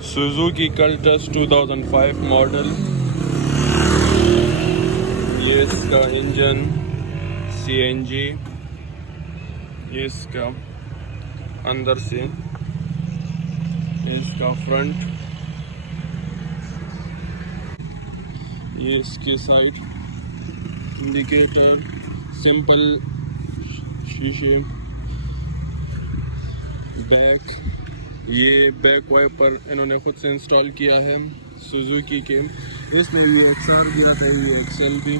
Suzuki Cultus 2005 model. ये इसका engine CNG, ये इसका अंदर से, ये इसका फ्रंट, ये इसके साइड इंडिकेटर, सिंपल शीशे, बैक, ये बैक वाइपर इन्होंने खुद से इंस्टॉल किया है सुजुकी के। इसमें भी XR दिया था, ये XL भी।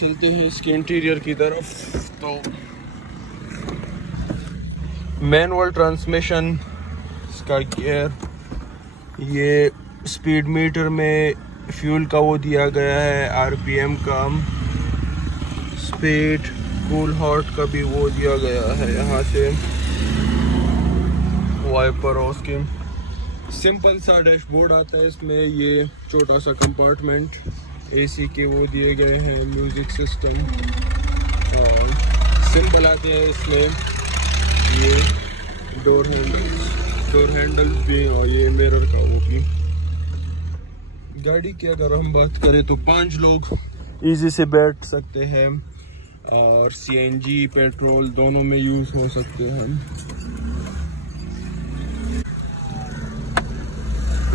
चलते हैं इसके इंटीरियर की तरफ। तो मैनुअल ट्रांसमिशन, इसका गियर, ये स्पीड मीटर में फ्यूल का वो दिया गया है, RPM का, स्पीड, कूल हॉट का भी वो दिया गया है यहाँ से, वाइपर और उसके। सिंपल सा डैशबोर्ड आता है इसमें, ये छोटा सा कंपार्टमेंट, AC के वो दिए गए हैं, म्यूजिक सिस्टम, और सिंपल आते हैं इसमें ये डोर हैंडल्स भी, और ये मिरर का वो भी। गाड़ी की अगर हम बात करें तो 5 लोग इजी से बैठ सकते हैं, और CNG पेट्रोल दोनों में यूज़ हो सकते हैं।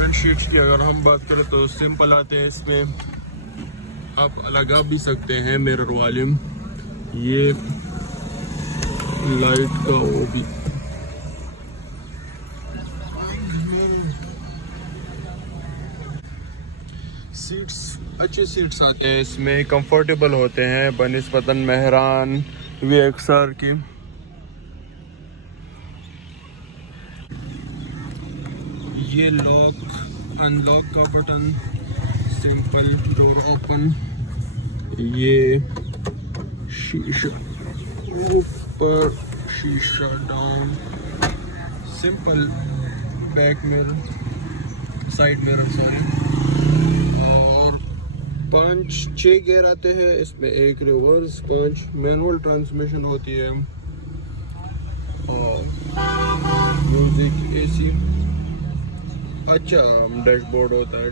विंडशीट्स की अगर हम बात करें तो सिंपल आते हैं इसमें, आप लगा भी सकते हैं मिरर वाले, ये लाइट का वो भी। सीट्स, अच्छे सीट्स आते हैं इसमें, कंफर्टेबल होते हैं बनिस्बतन मेहरान VXR की। ये लॉक अनलॉक का बटन, सिंपल डोर ओपन, ये शीशा ऊपर, शीशा down, simple back mirror, side mirror sorry, और 5-6 गियर आते हैं इसमें, एक रिवर्स, 5 मैनुअल ट्रांसमिशन होती है, और म्यूजिक, AC, अच्छा डैशबोर्ड होता है।